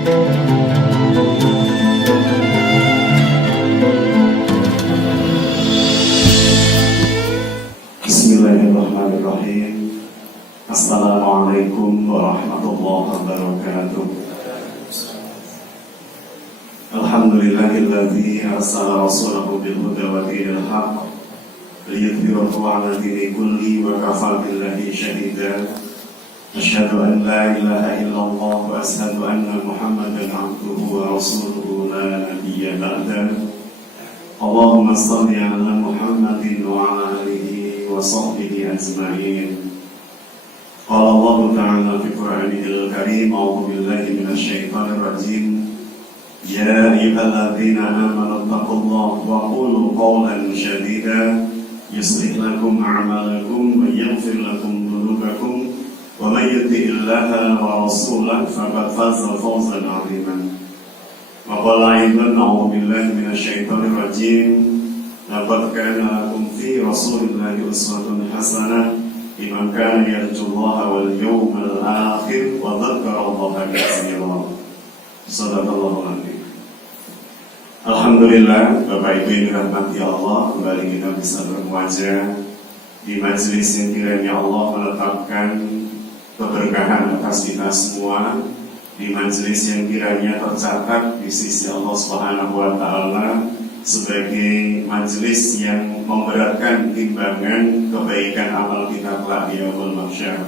Bismillahirrahmanirrahim. Assalamualaikum warahmatullahi wabarakatuh. Alhamdulillahilladzi arsala rasulahu bil huda wa dinil haqq liyudhhirahu 'ala dini kulli wa kafaa billahi shahida. Asyhadu an la ilaha illallah wa asyhadu anna Muhammadan 'abduhu wa rasuluhu la nabiyya ba'dahu. Allahumma shalli 'ala Muhammadin wa 'ala alihi wa sahbihi ajma'in. Qala Allah Ta'ala fi Qur'anihil Karim, a'udzu billahi minasy syaithanir rajim. Ya ayyuhalladzina amanu taqullaha wa qulu qawlan sadida yuslih lakum a'malakum wa yaghfir lakum dhunubakum wa may yuti'illaha wa rasulahu faqad faza fawzan 'aziman. Wa qala aidan, a'udzu billahi minasy syaithanir rajim. Laqad kana lakum fi rasulillahi uswatun hasanah liman kana yarjullaha wal yawmal akhir wa dzakara Allaha katsiran. Shadaqallahul adzim. Alhamdulillah, Bapak Ibu yang dirahmati Allah, kembali kita bisa bermuajah di majelis yang kiranya Allah menetapkan keberkahan atas kita semua, di majelis yang kiranya tercatat di sisi Allah Subhanahu wa Ta'ala sebagai majelis yang memberatkan timbangan kebaikan amal kita kelak di yaumul mahsyar.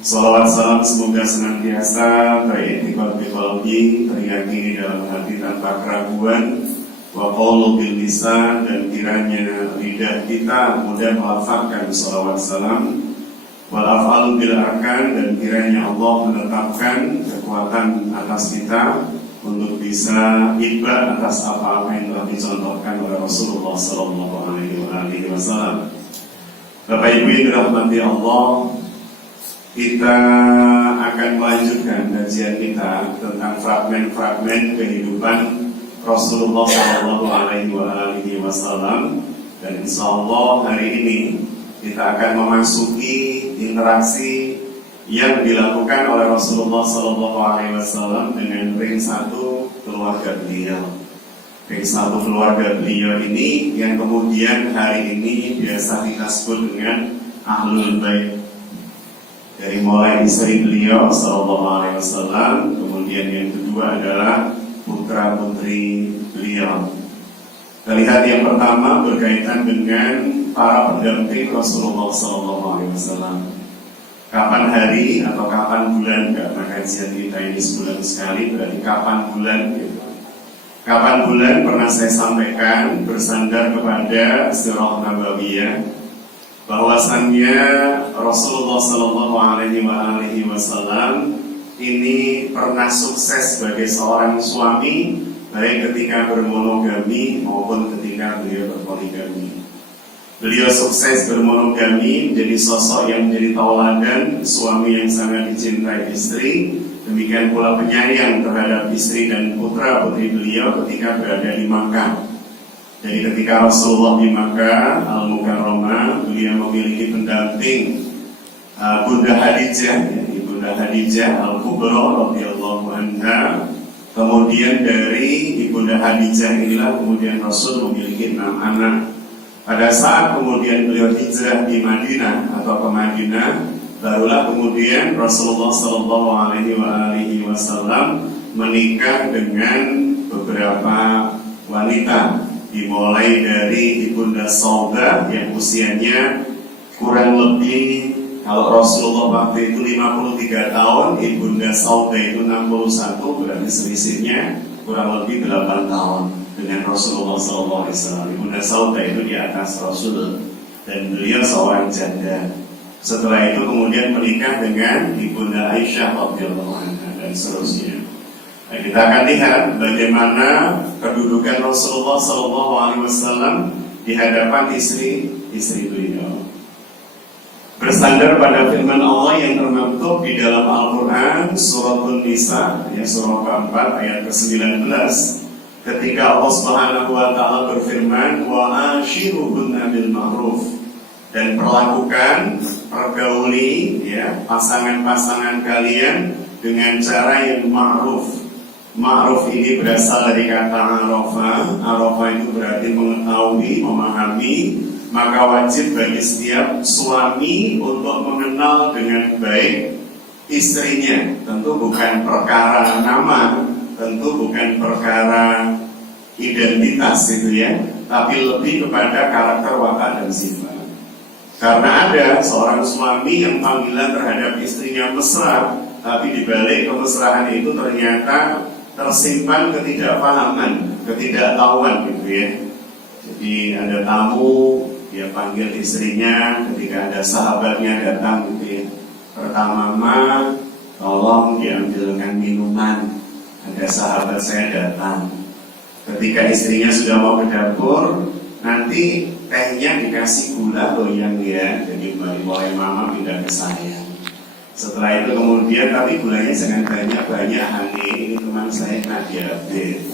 Salawat salam semoga senantiasa teritikad bi qalbi, teriyakini dalam hati tanpa keraguan, wa qaulu bil lisan, dan kiranya lidah kita mudah melafazkan salawat salam, wal af'alu bil arkan, dan kiranya Allah menetapkan kekuatan atas kita untuk bisa ibadah atas apa-apa yang telah dicontohkan oleh Rasulullah Sallallahu Alaihi Wasallam. Bapak Ibu yang dirahmati Allah, kita akan melanjutkan kajian kita tentang fragmen-fragmen kehidupan Rasulullah Sallallahu Alaihi Wasallam, dan insya Allah hari ini kita akan memasuki interaksi yang dilakukan oleh Rasulullah SAW dengan ring 1 keluarga beliau. Ring 1 keluarga beliau ini yang kemudian hari ini biasa kita sebut dengan Ahlul Bait. Dari mulai istri beliau SAW, kemudian yang kedua adalah putra putri beliau. Kita lihat yang pertama berkaitan dengan para pendamping Rasulullah SAW. Kapan hari atau kapan bulan, karena kajian kita ini sebulan sekali, berarti kapan bulan gitu. Kapan bulan pernah saya sampaikan bersandar kepada sirah nabawiyah bahwasannya Rasulullah Sallallahu Alaihi Wasallam ini pernah sukses sebagai seorang suami, baik ketika bermonogami maupun ketika beliau berpoligami. Beliau sukses bermonogami, menjadi sosok yang menjadi tauladan, suami yang sangat dicintai istri, demikian pula penyayang terhadap istri dan putra putri beliau ketika berada di Makkah. Jadi ketika Rasulullah di Makkah Al-Mukarramah, beliau memiliki pendamping Bunda Khadijah, Bunda Khadijah Al-Kubra radhiyallahu anha. Kemudian dari Ibunda Khadijah inilah kemudian Rasul memiliki 6 anak. Pada saat kemudian beliau hijrah di Madinah atau ke Madinah, barulah kemudian Rasulullah Sallallahu Alaihi Wasallam menikah dengan beberapa wanita, dimulai dari Ibunda Saudah yang usianya kurang lebih, kalau Rasulullah waktu itu 53 tahun, Ibunda Saudah itu 61, berarti selisihnya kurang lebih 8 tahun dengan Rasulullah SAW. Ibunda Saudah itu di atas Rasul, dan beliau seorang janda. Setelah itu kemudian menikah dengan Ibunda Aisyah radhiyallahu anha dan seterusnya. Nah, kita akan lihat bagaimana kedudukan Rasulullah SAW di hadapan istri beliau. Bersandar pada firman Allah yang termaktub di dalam Al-Quran Suratul Nisa, ya, surah keempat ayat ke-19, ketika Allah Subhanahu wa Ta'ala berfirman, wa ashiruhunna bil ma'ruf, dan perlakukan, pergauli, ya, pasangan-pasangan kalian dengan cara yang ma'ruf. Ma'ruf ini berasal dari kata arafa. Arafa itu berarti mengetahui, memahami. Maka wajib bagi setiap suami untuk mengenal dengan baik istrinya. Tentu bukan perkara nama, tentu bukan perkara identitas itu ya, tapi lebih kepada karakter, watak, dan sifat. Karena ada seorang suami yang panggilan terhadap istrinya mesra, tapi dibalik kemesraan itu ternyata tersimpan ketidakpahaman, ketidaktahuan gitu ya. Jadi ada tamu, dia panggil istrinya ketika ada sahabatnya datang gitu ya. Pertama, tolong diambilkan minuman, ada sahabat saya datang. Ketika istrinya sudah mau ke dapur, nanti tehnya dikasih gula goyang ya. Jadi mulai mama pindah ke saya. Setelah itu kemudian, tapi gulanya jangan banyak-banyak, Hani, ini teman saya kena diabetes.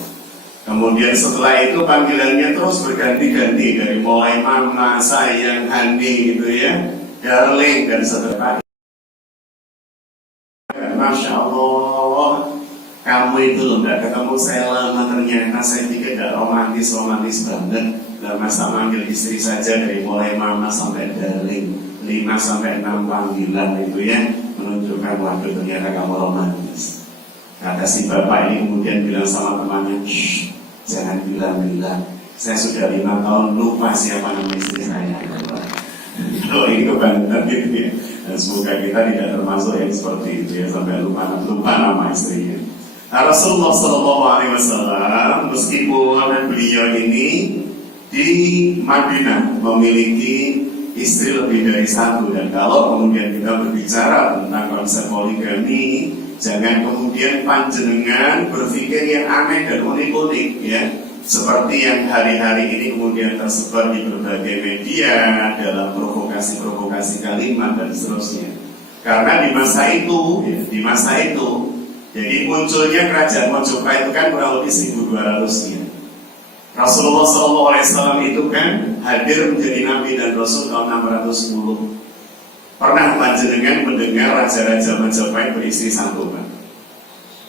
Kemudian setelah itu panggilannya terus berganti-ganti, dari mulai mama, sayang, Hani gitu ya, darling, dan seterusnya. Masya Allah, kamu itu loh gak ketemu saya lama, ternyata saya pikir gak romantis banget. Gak masa manggil istri saja dari mulai mama sampai darling, 5-6 panggilan itu ya, menunjukkan waduh ternyata kamu romantis. Kata si bapak ini kemudian bilang sama temannya, shh, jangan bilang-bilang, saya sudah 5 tahun lupa siapa nama istri saya. Kalau ini kebangetan gitu ya. Dan semoga kita tidak termasuk yang seperti itu ya, sampai lupa nama istrinya. Nah, Rasulullah SAW meskipun beliau ini di Madinah memiliki istri lebih dari satu, dan kalau kemudian kita berbicara tentang konsep poligami, jangan kemudian panjenengan berpikir yang aneh dan unik-unik ya, seperti yang hari-hari ini kemudian tersebar di berbagai media dalam provokasi kalimat dan seterusnya. Karena di masa itu, jadi munculnya kerajaan Majapahit itu kan kurang lebih 1200-nya. Rasulullah SAW itu kan hadir menjadi Nabi dan Rasul tahun 610. Pernah panjenengan mendengar raja-raja Majapahit beristri satu kan?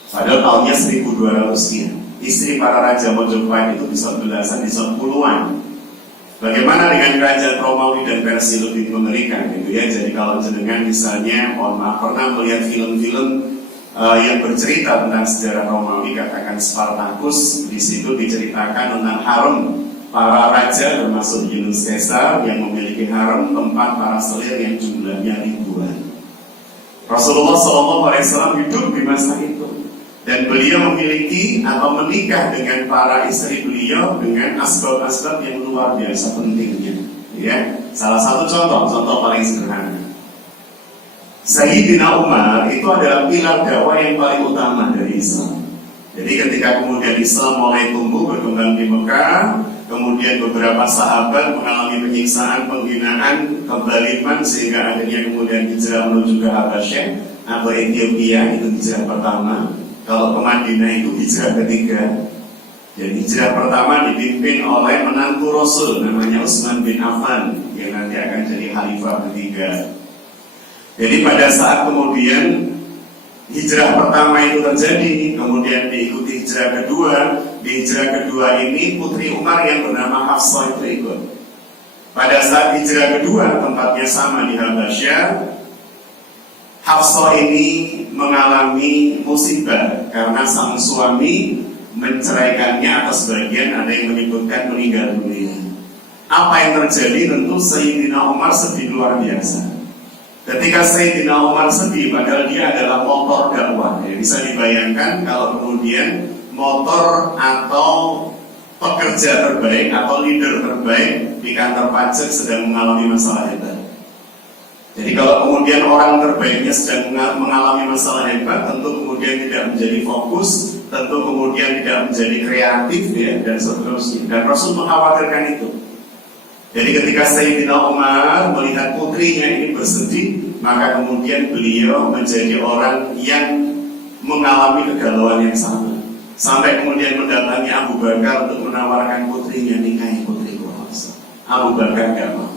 Padahal tahunnya 1200-nya. Istri para raja Majapahit itu bisa belasan, bisa puluhan. Bagaimana dengan kerajaan Romawi dan Persia, lebih mengerikan gitu ya. Jadi kalau jenengan misalnya pernah melihat film-film yang bercerita tentang sejarah Romawi, katakan Spartacus, di situ diceritakan tentang harem para raja termasuk Julius Caesar yang memiliki harem tempat para selir yang jumlahnya ribuan. Rasulullah SAW hidup di masa itu, dan beliau memiliki atau menikah dengan para istri beliau dengan asbab-asbab yang luar biasa pentingnya. Ya, salah satu contoh paling sederhana. Sayyidina Umar itu adalah pilar dakwah yang paling utama dari Islam. Jadi ketika kemudian Islam mulai tumbuh berkembang di Mekah, kemudian beberapa sahabat mengalami penyiksaan, penghinaan, kezaliman, sehingga akhirnya kemudian hijrah menuju ke Habasyah atau Ethiopia, itu hijrah pertama. Kalau ke Madinah itu hijrah ketiga. Dan hijrah pertama dipimpin oleh menantu Rasul namanya Utsman bin Affan yang nanti akan jadi khalifah ketiga. Jadi pada saat kemudian hijrah pertama itu terjadi, kemudian diikuti hijrah kedua. Di hijrah kedua ini putri Umar yang bernama Hafsah itu ikut. Pada saat hijrah kedua, tempatnya sama di Habasyah, Hafsah ini mengalami musibah karena sang suami menceraikannya, atas sebagian ada yang menyebutkan meninggal dunia. Apa yang terjadi? Tentu Sayyidina Umar sedih luar biasa. Ketika Sayyidina Umar sedih, padahal dia adalah motor dakwah ya, bisa dibayangkan kalau kemudian motor atau pekerja terbaik atau leader terbaik di kantor pajak sedang mengalami masalah hebat. Jadi kalau kemudian orang terbaiknya sedang mengalami masalah hebat, tentu kemudian tidak menjadi fokus, tentu kemudian tidak menjadi kreatif ya, dan seterusnya. Dan Rasul mengkhawatirkan itu. Jadi ketika Sayyidina Umar melihat putrinya ini bersedih, maka kemudian beliau menjadi orang yang mengalami kegalauan yang sama. Sampai kemudian mendatangi Abu Bakar untuk menawarkan putrinya, nikahi putriku Hafsah. Abu Bakar gak mau.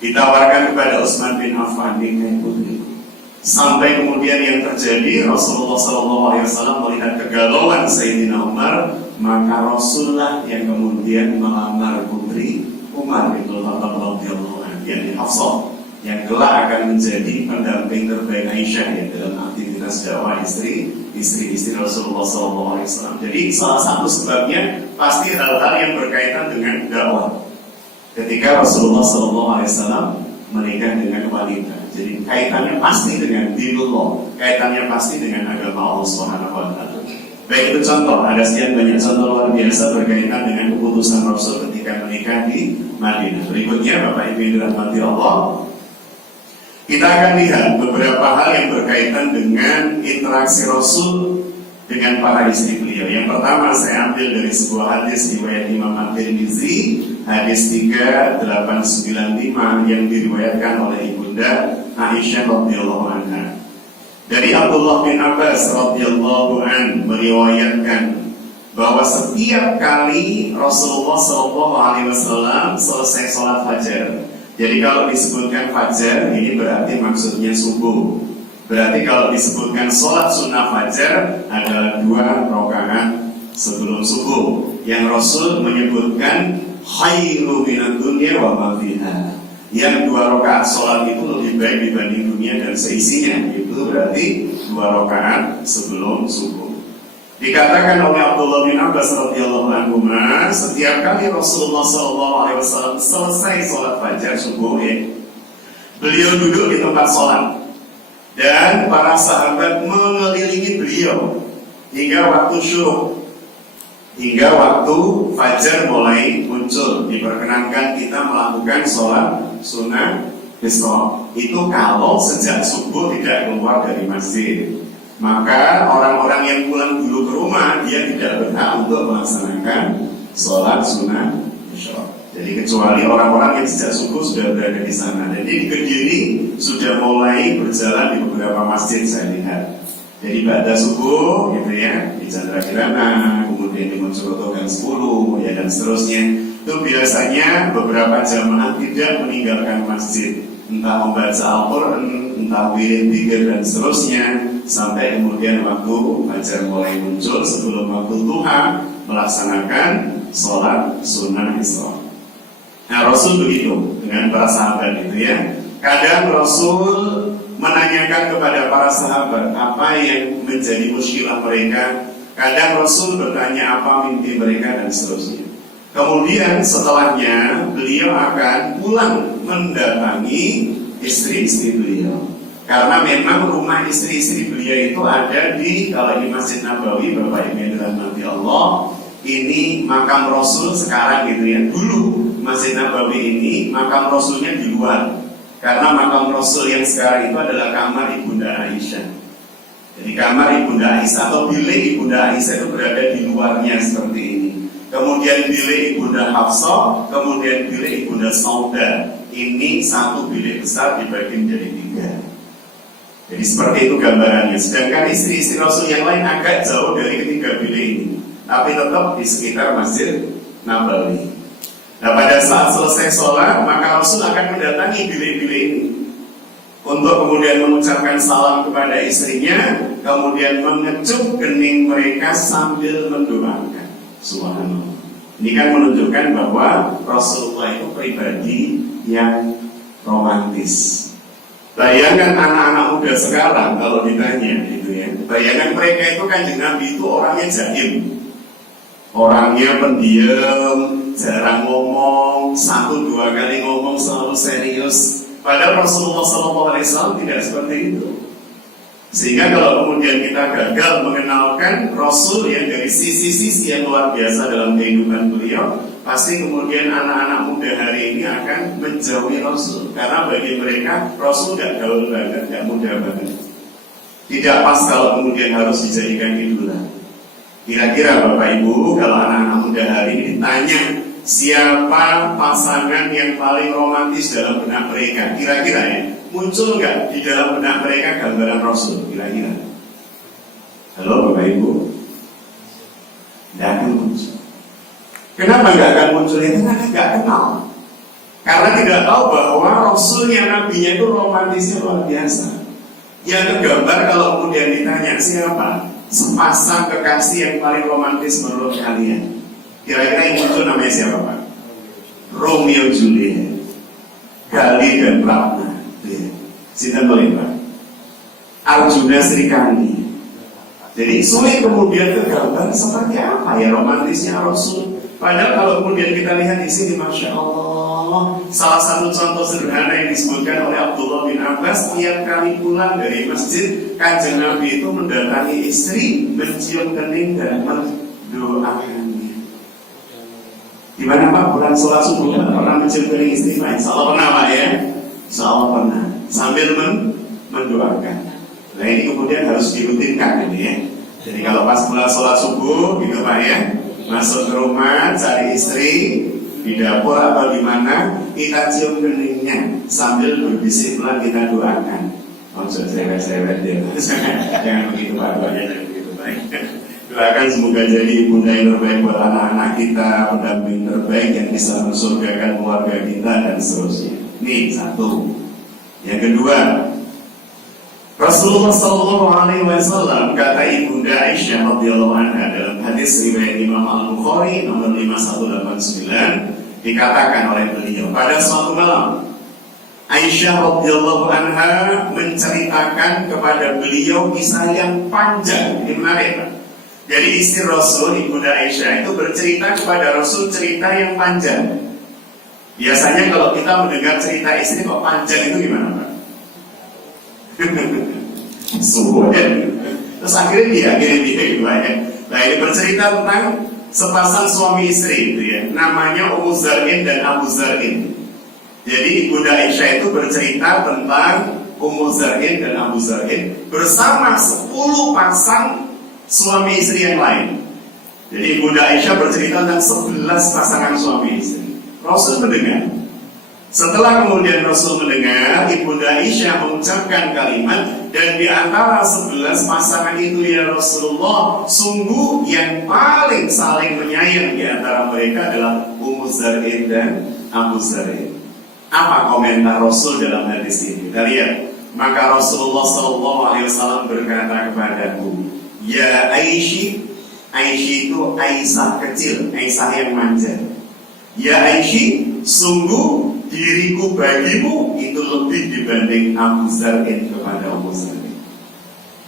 Ditawarkan kepada Utsman bin Affan, nikahi putriku. Sampai kemudian yang terjadi, Rasulullah SAW melihat kegalauan Sayyidina Umar, maka Rasulullah yang kemudian melamar putri Umar bin Khattab radhiyallahu anhu, yakni Hafsah, yang kelak akan menjadi pendamping terbaik Aisyah ya, dalam aktivitas dakwah istri Rasulullah SAW. Jadi salah satu sebabnya pasti hal-hal yang berkaitan dengan dakwah. Ketika Rasulullah SAW menikah dengan wanita, jadi kaitannya pasti dengan dinullah, kaitannya pasti dengan agama Allah Subhanahu wa Ta'ala. Baik, itu contoh, ada sekian banyak contoh luar biasa berkaitan dengan keputusan Rasul ketika menikah di Madinah. Berikutnya, Bapak Ibu yang dirahmati Allah, kita akan lihat beberapa hal yang berkaitan dengan interaksi Rasul dengan para istri beliau. Yang pertama saya ambil dari sebuah hadis riwayat Imam At-Tirmidzi, hadis 3895 yang diriwayatkan oleh Ibunda Aisyah radhiyallahu anha. Dari Abdullah bin Abbas radhiyallahu an meriwayatkan bahwa setiap kali Rasulullah SAW selesai sholat fajar. Jadi kalau disebutkan fajar ini berarti maksudnya subuh. Berarti kalau disebutkan sholat sunnah fajar adalah 2 rakaat sebelum subuh, yang Rasul menyebutkan khairu minad dunya wa ma fiha. Yang 2 rakaat sholat itu lebih baik dibanding dunia dan seisinya. Itu berarti 2 rakaat sebelum subuh. Dikatakan oleh Abdullah bin Abbas radhiyallahu anhu, setiap kali Rasulullah SAW selesai sholat fajar subuh ya, beliau duduk di tempat sholat dan para sahabat mengelilingi beliau hingga waktu syuruk, hingga waktu fajar mulai muncul. Diperkenankan kita melakukan sholat sunnah isra itu kalau sejak subuh tidak keluar dari masjid. Maka orang-orang yang pulang dulu ke rumah, dia tidak berhak untuk melaksanakan sholat sunnah isra. Jadi kecuali orang-orang yang sejak subuh sudah berada di sana. Jadi di Kediri sudah mulai berjalan di beberapa masjid saya lihat. Jadi pada subuh gitu ya, di Chandra Kirana, kemudian di Mojokerto Gang 10 ya, dan seterusnya. Itu biasanya beberapa jamaah tidak meninggalkan masjid, entah membaca Al-Quran, entah wirid, dzikir dan seterusnya, sampai kemudian waktu fajar mulai muncul sebelum waktu duha melaksanakan sholat sunnah isra. Nah, Rasul begitu dengan para sahabat itu ya. Kadang Rasul menanyakan kepada para sahabat apa yang menjadi muskilah mereka. Kadang Rasul bertanya apa mimpi mereka dan seterusnya. Kemudian setelahnya beliau akan pulang mendatangi istri-istri beliau. Karena memang rumah istri-istri beliau itu ada di, kalau di Masjid Nabawi, Bapak Ibu yang dirahmati Allah, ini makam Rasul sekarang gitu ya. Dulu Masjid Nabawi ini makam Rasulnya di luar. Karena makam Rasul yang sekarang itu adalah kamar Ibunda Aisyah. Jadi kamar Ibunda Aisyah atau bilik Ibunda Aisyah itu berada di luarnya seperti ini. Kemudian bilik Ibunda Hafsah, kemudian bilik Ibunda Sauda. Ini satu bilik besar dibagi menjadi 3. Jadi seperti itu gambarannya. Sedangkan istri-istri Rasul yang lain agak jauh dari ketiga bilik ini, tapi tetap di sekitar Masjid Nabawi. Nah, pada saat selesai sholat, maka Rasul akan mendatangi bilik-bilik ini untuk kemudian mengucapkan salam kepada istrinya, kemudian mengecup kening mereka sambil mendoakan. Subhanallah. Ini kan menunjukkan bahwa Rasulullah itu pribadi yang romantis. Bayangkan anak-anak muda sekarang kalau ditanya gitu ya. Bayangkan mereka itu kan Nabi itu orangnya jahil, orangnya pendiam, jarang ngomong, 1-2 kali ngomong selalu serius. Padahal Rasulullah SAW tidak seperti itu. Sehingga kalau kemudian kita gagal mengenalkan Rasul yang dari sisi-sisi yang luar biasa dalam kehidupan beliau, pasti kemudian anak-anak muda hari ini akan menjauhi Rasul. Karena bagi mereka Rasul gak gaul banget, gak muda banget, tidak pas kalau kemudian harus dijadikan idola. Kira-kira Bapak Ibu, kalau anak-anak muda hari ini ditanya siapa pasangan yang paling romantis dalam benak mereka, kira-kira ya, muncul nggak di dalam benak mereka gambaran Rasul? Kira-kira. Halo Bapak Ibu, nggak akan muncul. Kenapa nggak akan muncul itu? Karena nggak kenal. Karena tidak tahu bahwa Rasulnya, Nabinya itu romantisnya luar biasa. Yang tergambar kalau kemudian ditanya siapa, sepasang kekasih yang paling romantis menurut kalian? Kira-kira yang muncul namanya siapa, Pak? Romeo Juliet, Gali dan Ratna. Sinten boleh, Pak? Arjuna Srikandi. Jadi sulit kemudian tergambar seperti apa ya romantisnya Rasul. Padahal kalau kemudian kita lihat di sini, Masya Allah, salah satu contoh sederhana yang disebutkan oleh Abdullah bin Abbas, tiap kali pulang dari masjid, Kanjeng Nabi itu mendatangi istri, mencium kening dan mendoakannya. Gimana Pak, pulang sholat subuh pernah mencium kening istri Pak? Insya Allah pernah Pak ya? Insya Allah pernah. Sambil mendoakan. Nah ini kemudian harus dirutinkan ini ya. Jadi kalau pas pulang sholat subuh gitu Pak ya, masuk ke rumah, cari istri di dapur atau di mana, kita cium keningnya sambil berbisik pelan kita doakan. Maksud sewet-sewet ya, jangan begitu Pak, jangan begitu baik. Doakan semoga jadi ibunda yang terbaik buat anak-anak kita, pendamping terbaik yang bisa mensurgakan keluarga kita dan seterusnya. Ini satu. Yang kedua, Rasulullah SAW kata ibunda Aisyah radhiyallahu anha dalam hadis riwayat Imam Al-Bukhari nomor 5189 dikatakan oleh beliau pada suatu malam Aisyah radhiyallahu anha menceritakan kepada beliau kisah yang panjang. Ini menarik Pak. Jadi istri Rasul ibunda Aisyah itu bercerita kepada Rasul cerita yang panjang. Biasanya kalau kita mendengar cerita istri kok panjang itu gimana Pak? Terus akhirnya dia gitu aja. Nah ini bercerita tentang sepasang suami istri itu ya, namanya Ummu Zar'in dan Abu Zar'in. Jadi ibunda Aisyah itu bercerita tentang Ummu Zar'in dan Abu Zar'in bersama 10 pasang suami istri yang lain. Jadi ibunda Aisyah bercerita tentang 11 pasangan suami istri. Rasul mendengar. Setelah kemudian Rasul mendengar, ibunda Aisyah mengucapkan kalimat, dan di antara 11 pasangan itu ya Rasulullah, sungguh yang paling saling menyayang di antara mereka adalah Ummu Zar'in dan Abu Zar'in. Apa komentar Rasul dalam hadis ini? Kita lihat. Maka Rasulullah SAW berkata kepadaku, ya Aisyah, Aisyah itu Aisyah kecil, Aisyah yang manja. Ya Aisyah, sungguh diriku bagimu itu lebih dibanding Abu Zar'in kepada Ummu Zar'in.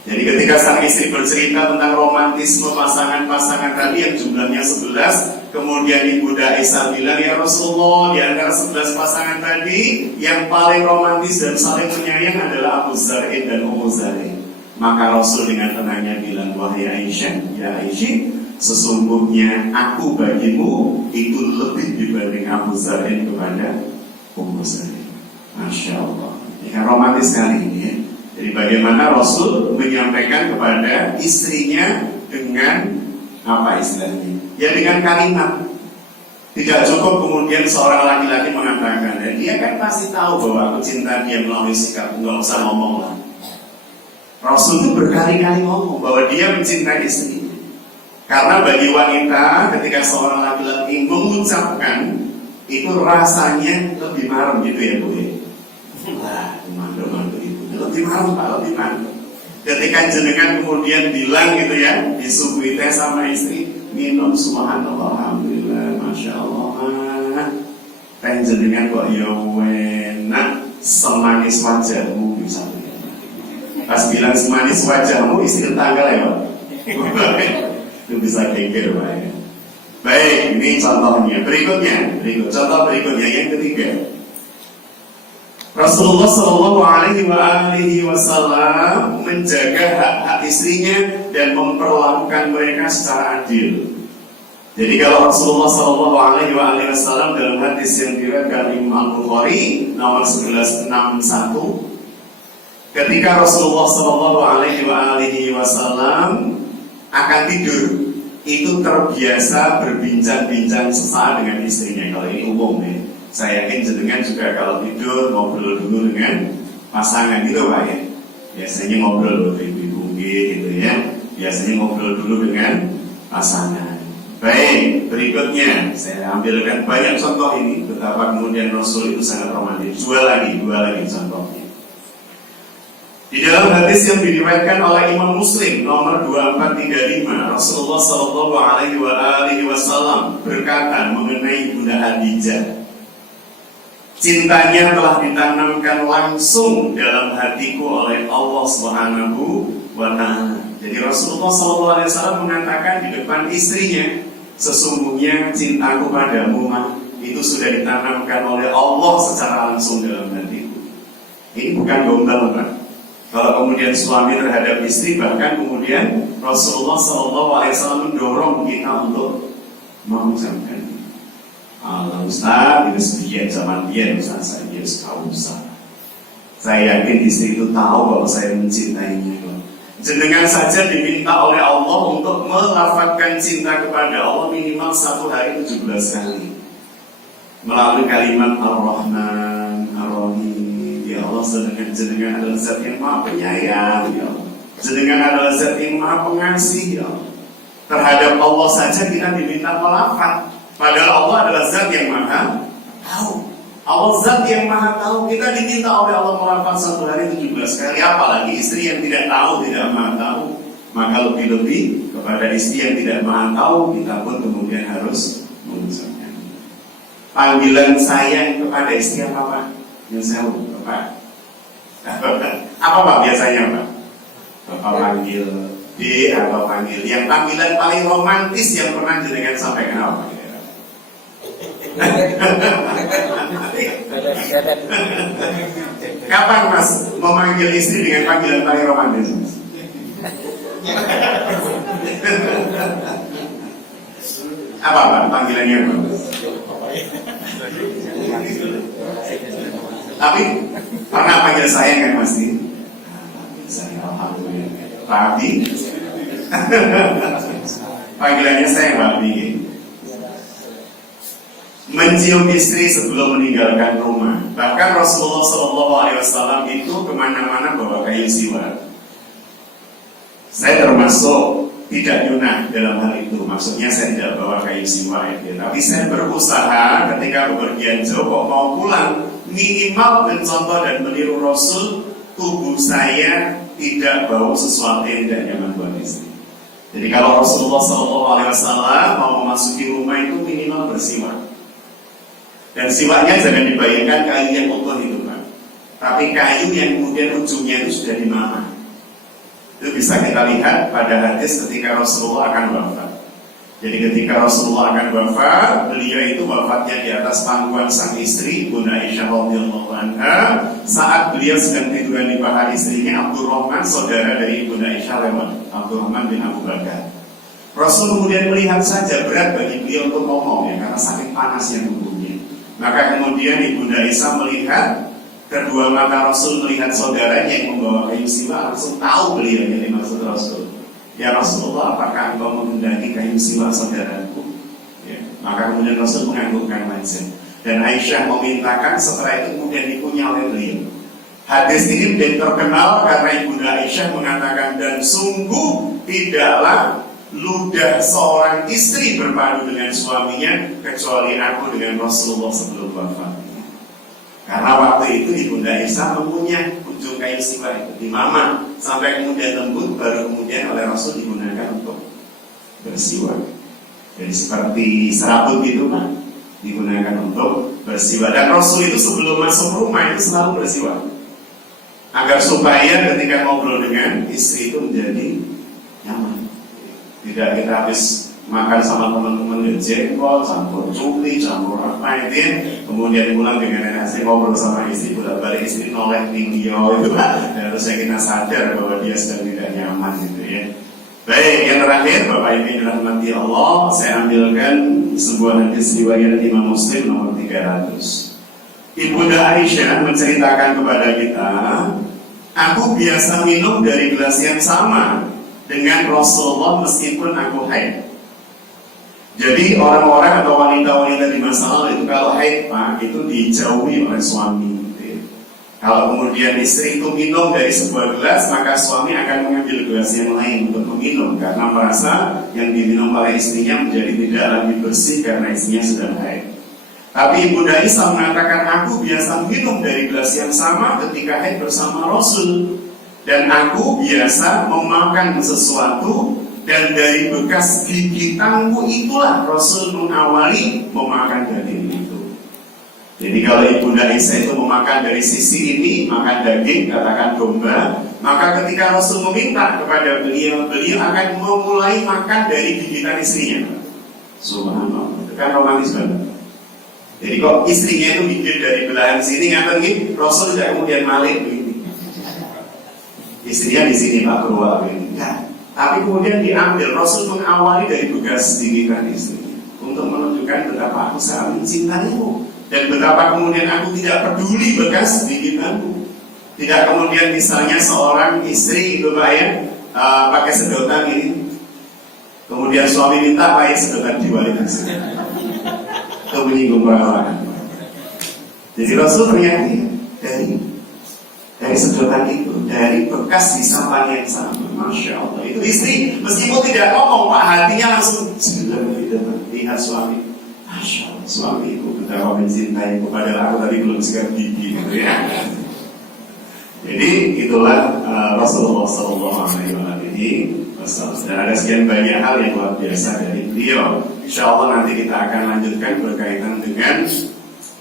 Jadi ketika sang istri bercerita tentang romantisme pasangan-pasangan tadi yang jumlahnya 11, kemudian ibunda Aisyah bilang, ya Rasulullah, di antara 11 pasangan tadi yang paling romantis dan saling menyayang adalah Abu Zar'in dan Ummu Zar'in. Maka Rasul dengan tenangnya bilang, wahai Aisyah, ya Aisyah, sesungguhnya aku bagimu itu lebih dibanding Abu Zar'in kepada Ummu Zar'in. Masya Allah. Ini kan romantis sekali ini ya. Jadi bagaimana Rasul menyampaikan kepada istrinya dengan apa istilahnya? Ya dengan kalimat. Tidak cukup kemudian seorang laki-laki mengatakan, dan dia kan pasti tahu bahwa aku cinta dia melalui sikap, nggak usah ngomong lah. Rasul itu berkali-kali ngomong bahwa dia mencintai istrinya. Karena bagi wanita ketika seorang laki-laki mengucapkan itu rasanya lebih marem gitu ya Bu ya. Wah, mandu-mandu itu lebih marem Pak, lebih mandu. Ketika jenengan kemudian bilang gitu ya, disuguhi teh sama istri, minum subhanallah, alhamdulillah, masya Allah. Teh jenengan kok ya enak, semanis wajahmu bisa. Pas bilang semanis wajahmu, istri tetangga ya Pak. Itu bisa geger Pak ya. Baik, ini contohnya. Contoh berikutnya yang ketiga. Rasulullah SAW menjaga hak-hak istrinya dan memperlakukan mereka secara adil. Jadi kalau Rasulullah SAW dalam hadis yang diriwayatkan Imam Al-Bukhari nomor 1161, ketika Rasulullah SAW akan tidur, itu terbiasa berbincang-bincang sesaat dengan istrinya. Kalau ini umum ya. Saya yakin jenengan juga kalau tidur ngobrol dulu dengan pasangan gitu Pak ya. Biasanya ngobrol ibu-ibu gitu ya. Biasanya ngobrol dulu dengan pasangan. Baik, berikutnya saya ambilkan banyak contoh ini betapa kemudian Rasul itu sangat romantis. Dua lagi contohnya. Di dalam hadis yang diriwayatkan oleh Imam Muslim nomor 2435, Rasulullah Shallallahu Alaihi Wasallam berkata mengenai Bunda Khadijah, cintanya telah ditanamkan langsung dalam hatiku oleh Allah Subhanahu wa Ta'ala. Jadi Rasulullah Shallallahu Alaihi Wasallam mengatakan di depan istrinya, sesungguhnya cintaku padamu itu sudah ditanamkan oleh Allah secara langsung dalam hatiku. Ini bukan gombal, Pak. Kalau kemudian suami terhadap istri, bahkan kemudian Rasulullah SAW mendorong kita untuk mengucapkan, Allah Ustaz, itu sebagian zaman dia, Ustaz, saya harus tahu Ustaz. Saya yakin istri itu tahu kalau saya mencintainya. Jenengan saja diminta oleh Allah untuk melafazkan cinta kepada Allah minimal 1 hari 17 kali melalui kalimat Ar-Rahman, Ar-Rahim. Ya Allah, jenengan adalah zat yang maha penyayang, ya Allah. Jenengan adalah zat yang maha pengasih, ya Allah. Terhadap Allah saja kita diminta melafaz, padahal Allah adalah zat yang maha tahu. Allah zat yang maha tahu, kita diminta oleh Allah melafaz 1 hari 17 kali. Apalagi istri yang tidak tahu, tidak maha tahu, maka lebih-lebih kepada istri yang tidak maha tahu, kita pun kemudian harus mengucapkan. Panggilan sayang kepada istri apa, Pak? Yang saya Pak. Apa Pak biasanya, Pak? Bapak panggil D atau panggil yang panggilan paling romantis yang pernah jenengan sampaikan apa, Pak? Kapan Mas memanggil istri dengan panggilan paling romantis, Mas? Apa Pak panggilannya, Pak? Tapi pernah panggil saya kan pasti? Saya alhamdulillah. Tapi panggilannya saya Pak Bi. Mencium istri sebelum meninggalkan rumah. Bahkan Rasulullah SAW itu kemana-mana bawa kayu siwak. Saya termasuk tidak nyunah dalam hal itu. Maksudnya saya tidak bawa kayu siwak ya. Tapi saya berusaha ketika bepergian jauh kok mau pulang, minimal mencontoh dan meniru Rasul, tubuh saya tidak bau sesuatu yang tidak nyaman buat istri. Jadi kalau Rasulullah SAW mau memasuki rumah itu minimal bersiwak. Dan siwaknya jangan dibayangkan kayu yang utuh itu, Pak. Tapi kayu yang kemudian ujungnya itu sudah dimamah. Itu bisa kita lihat pada hadis ketika Rasulullah akan wafat. Jadi ketika Rasulullah akan wafat, beliau itu wafatnya di atas pangkuan sang istri Bunda Aisyah radhiyallahu anha. Saat beliau sedang tiduran di paha istrinya Abdurrahman, saudara dari Bunda Aisyah lewat, Abdurrahman bin Abu Bakar. Rasul kemudian melihat saja berat bagi beliau untuk ngomong ya, karena saking panasnya tubuhnya. Maka kemudian Ibunda Aisyah melihat, kedua mata Rasul melihat saudaranya yang membawa kayu siwak, langsung tahu beliau yang dimaksud Rasul. Ya Rasulullah, apakah engkau menghendaki kayu siwak saudaraku? Ya. Maka kemudian Rasul menganggukkan wajah. Dan Aisyah memintakan, setelah itu kemudian dikunyah oleh beliau. Hadis ini menjadi terkenal karena Ibunda Aisyah mengatakan, dan sungguh tidaklah ludah seorang istri berpadu dengan suaminya kecuali aku dengan Rasulullah sebelum wafat. Karena waktu itu Ibunda Aisyah mengunyah ujung kayu siwak itu, dimamah sampai kemudian lembut, baru kemudian oleh Rasul digunakan untuk bersiwak. Jadi seperti serabut gitu, Pak, digunakan untuk bersiwak. Dan Rasul itu sebelum masuk rumah itu selalu bersiwak, agar supaya ketika ngobrol dengan istri itu menjadi nyaman. Tidak kita habis makan sama teman-teman jengkol, campur cumi, campur apa itu ya. Kemudian pulang dengan nasi ngobrol sama istri, bolak-balik istri noleh video itu, dan harusnya kita sadar bahwa dia sedang tidak nyaman gitu ya. Baik, yang terakhir Bapak Ibu yang dirahmati Allah, saya ambilkan sebuah hadis riwayat Imam Muslim nomor 300. Ibunda Aisyah menceritakan kepada kita, aku biasa minum dari gelas yang sama dengan Rasulullah meskipun aku haid. Jadi orang-orang atau wanita-wanita di masa lalu itu kalau haid, Pak, itu dijauhi oleh suami gitu ya. Kalau kemudian istri itu minum dari sebuah gelas, maka suami akan mengambil gelas yang lain untuk meminum, karena merasa yang diminum oleh istrinya menjadi tidak lagi bersih karena istrinya sudah haid. Tapi Ibunda Aisyah mengatakan, aku biasa minum dari gelas yang sama ketika haid bersama Rasul. Dan aku biasa memakan sesuatu, dan dari bekas gigitanku itulah Rasul mengawali memakan daging itu. Jadi kalau Ibunda Aisyah itu memakan dari sisi ini, makan daging, katakan domba, maka ketika Rasul meminta kepada beliau, beliau akan memulai makan dari gigitan istrinya. Subhanallah, itu kan romantis banget. Jadi kok istrinya itu gigit dari belahan sini, ngapain gitu? Rasul tidak kemudian maling begini. Istrinya di sini Pak Keruak begini. Nah, tapi kemudian diambil, Rasul mengawali dari bekas gigitan istrinya untuk menunjukkan betapa aku sangat mencintaimu. Dan betapa kemudian aku tidak peduli bekas gigitanku. Tidak kemudian misalnya seorang istri itu Pak ya, pakai sedotan ini, kemudian suami minta Pak ya sedotan diwali ke sini. Itu menyinggung perawan. Jadi Rasul ternyata dari sedotan itu, dari bekas di sampah yang sama, Masya Allah. Itu istri meskipun tidak ngomong Pak, hatinya langsung lihat suami. Masya Allah, suamiku betapa mencintai kepada aku, tadi belum sikat gigi gitu ya. Jadi itulah Rasulullah SAW. Dan ada sekian banyak hal yang luar biasa dari beliau. Insya Allah nanti kita akan lanjutkan berkaitan dengan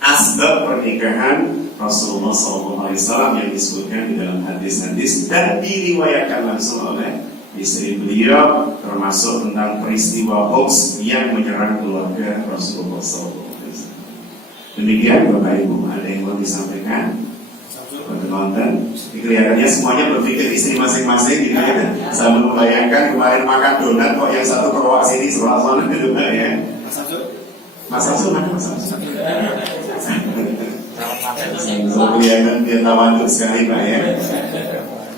asbab pernikahan Rasulullah SAW yang disebutkan di dalam hadis-hadis dan diriwayatkan langsung oleh istri beliau, termasuk tentang peristiwa hoax yang menyerang keluarga Rasulullah SAW. Demikian Bapak Ibu, ada yang mau disampaikan? Penonton, kelihatannya semuanya berpikir istri masing-masing gitu ya. Saya membayangkan kemarin makan donat kok yang satu keruak sini sebelah sana gitu Pak ya. Mas Samsul mana Mas Samsul? Saya kelihatan dia tawaduk sekali Pak ya.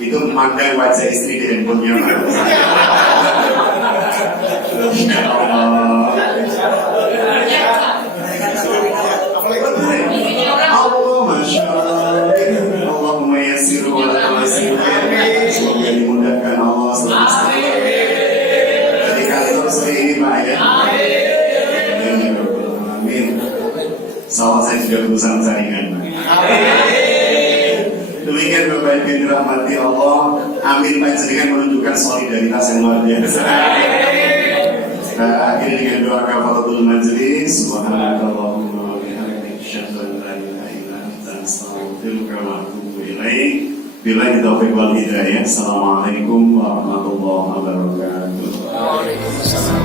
Itu memandang wajah istri di handphonenya Pak. Ya Allah. Allah, Masya Allah. Allahumma yassir wa la tu'assir. Semoga dimudahkan Allah selalu. Jadi kantor sore ini Pak ya. Amin. Salah saya juga berusaha mencarikan Pak. Demikian Bapak Ibu yang dirahmati Allah. Amin panjenengan menunjukkan solidaritas yang luar biasa. Kita akhiri dengan doa kafaratul majelis. Subhanallahumma wa bihamdika asyhadu an la ilaha illa anta astaghfiruka wa atubu ilaik. Billahi taufiq wal hidayah. Assalamualaikum warahmatullahi wabarakatuh. Waalaikumsalam.